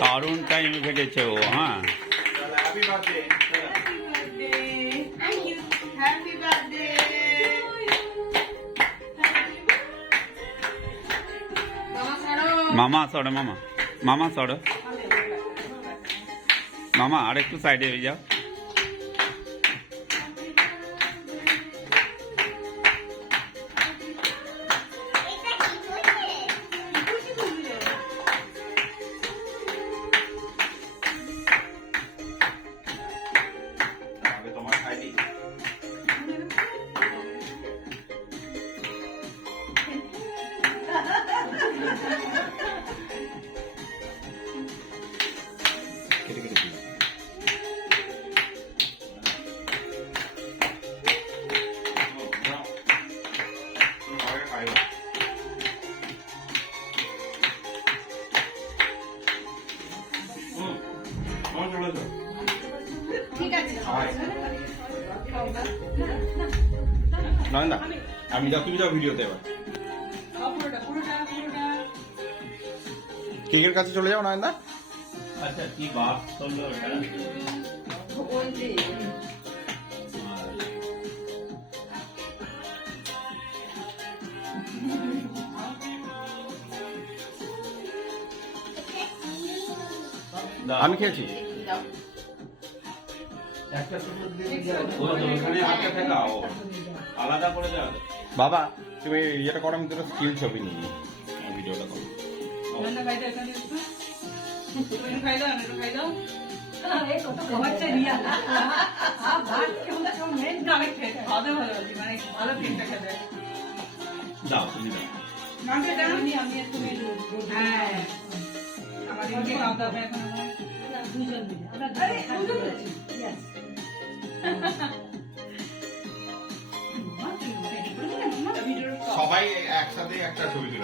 দারুণ টাইম কেটেছে ও। হ্যাঁ, হ্যাপি বার্থডে। Happy birthday. মামা সরো, মামা মামা সরো, মামা আর একটু সাইডে হয়ে যাও। আগে তোমার খাইনি। কেটে কেটে দিই। আগে খাইও। আমার চলে যাও। ঠিক আছে। নয়ন দা, আমি যাও, তুমি যাও ভিডিওতে এবার। কেকের কাছে চলে যাও নয়ন দা। আচ্ছা, কি বাপ চললো এটা? আমি খেয়েছি। ওখানে হাতে ফেলাও, আলাদা করে দাও। বাবা তুমি ইয়েটা করো, আমি তোর স্কিল ছবি নিই, ভিডিওটা করো। দাও, তুমি দাও। সবাই একসাথে একটা ছবি তুলে